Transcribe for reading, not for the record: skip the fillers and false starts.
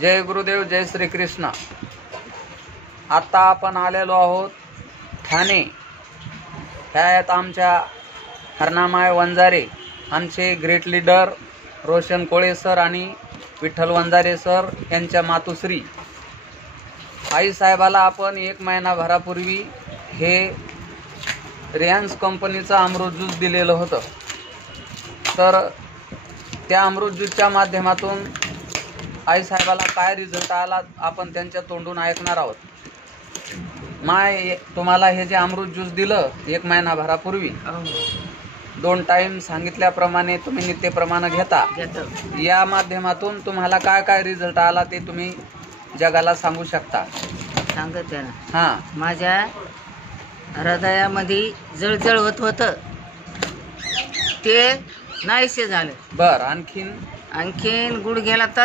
जय गुरुदेव, जय श्री कृष्ण। आता आपण आलेलो आहोत ठाणे। ह्या आहेत आमच्या हरनामाय वंजारे, आमचे ग्रेट लीडर रोशन कोळे सर आणि विठ्ठल वंजारे सर यांच्या मातुश्री आई साहेबाला आपण 1 महिनाभरापूर्वी हे रिलायन्स कंपनीचं अमृत ज्यूस दिलेलं होतं। तर त्या अमृत ज्यूसच्या माध्यमातून आई साहेबाला काय रिझल्ट आला आपण त्यांच्या तोंडून ऐकणार आहोत। तुम्हाला हे जे अमृत ज्यूस दिलं 1 महिनाभरापूर्वी 2 टाइम सांगितल्याप्रमाणे तुम्ही नित्यप्रमाणे घेता, या माध्यमातून तुम्हाला काय काय रिझल्ट आला ते तुम्ही जगाला सांगू शकता? सांगते ना। हां, माझ्या हृदयामध्ये जळजळ होतं ते नाहीसे झालं। बर, आणखीन गुडघ्याला तर